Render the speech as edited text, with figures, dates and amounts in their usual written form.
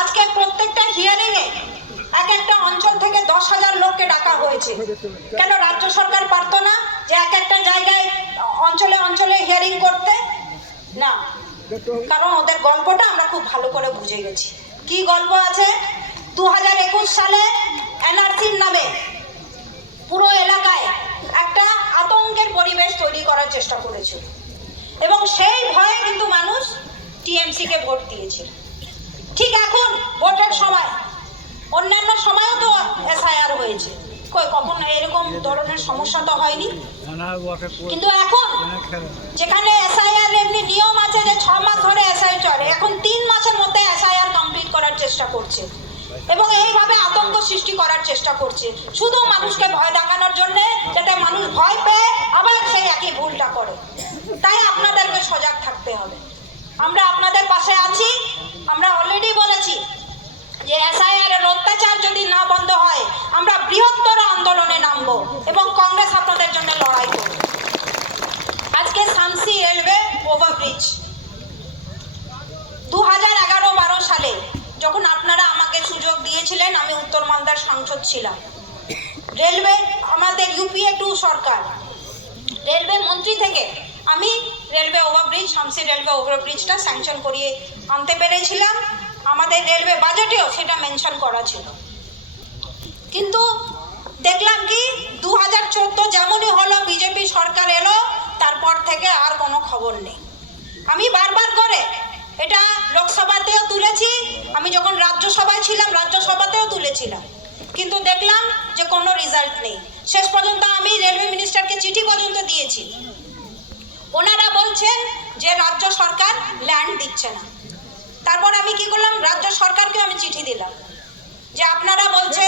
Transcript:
আজকে প্রত্যেকটা হিয়ারিংয়ে এক একটা অঞ্চল থেকে 10,000 লোককে ডাকা হয়েছে। কেন রাজ্য সরকার পারতো না যে এক একটা জায়গায় অঞ্চলে অঞ্চলে হিয়ারিং করতে? না, কারণ ওদের গল্পটা আমরা খুব ভালো করে বুঝে গেছি। কি গল্প আছে? 2021 সালে এনআরসির নামে পুরো এলাকায় একটা আতঙ্কের পরিবেশ তৈরি করার চেষ্টা করেছিল এবং সেই ভয়ে কিন্তু মানুষ টিএমসিকে ভোট দিয়েছিল। ঠিক এখন ভোটের সময়, অন্যান্য সময়ও তো এসআইআর হয়েছে, কখনো এরকম ধরনের সমস্যা তো হয়নি। কিন্তু এখন যেখানে এসআইআর এমনি নিয়ম আছে যে 6 মাস ধরে এসআইআর চলে, এখন 3 মাসের মধ্যে এসআইআর কমপ্লিট করার চেষ্টা করছে এবং এইভাবে আতঙ্ক সৃষ্টি করার চেষ্টা করছে শুধু মানুষকে ভয় দেখানোর জন্য, যাতে মানুষ ভয় পেয়ে আবার সেই একই ভুলটা করে। তাই আপনাদেরকে সজাগ থাকতে হবে। আমরা আপনাদের পাশে আছি। আমরা অলরেডি বলেছি যে এসআইআর এর অত্যাচার যদি না বন্ধ হয় আমরা বৃহত্তর আন্দোলনে নামবো এবং কংগ্রেস আপনাদের জন্য লড়াই করবে। আজকে শামসি রেলওয়ে ওভারব্রিজ 2011-12 সালে যখন আপনারা আমাকে সুযোগ দিয়েছিলেন, আমি উত্তর মালদার সাংসদ ছিলাম। রেলওয়ে আমাদের ইউপিএ 2 সরকার, রেলওয়ে মন্ত্রী থেকে আমি railway overbridge, Samsi railway ওভারব্রিজটা sanction করিয়ে আনতে পেরেছিলাম। আমাদের রেলওয়ে বাজেটেও সেটা মেনশন করা ছিল। কিন্তু দেখলাম কি 2014 যেমনই হলো, বিজেপি সরকার এলো, তারপর থেকে আর কোনো খবর নেই। আমি বারবার করে এটা লোকসভাতেও তুলেছি, আমি যখন রাজ্যসভায় ছিলাম রাজ্যসভাতেও তুলেছিলাম, কিন্তু দেখলাম যে কোনো রেজাল্ট নেই। শেষ পর্যন্ত আমি রেলওয়ে মিনিস্টারকে চিঠি পর্যন্ত দিয়েছি। ওনারা বলছেন যে রাজ্য সরকার ল্যান্ড দিচ্ছে না। তারপর আমি কি করলাম, রাজ্য সরকারকে আমি চিঠি দিলাম যে আপনারা বলছেন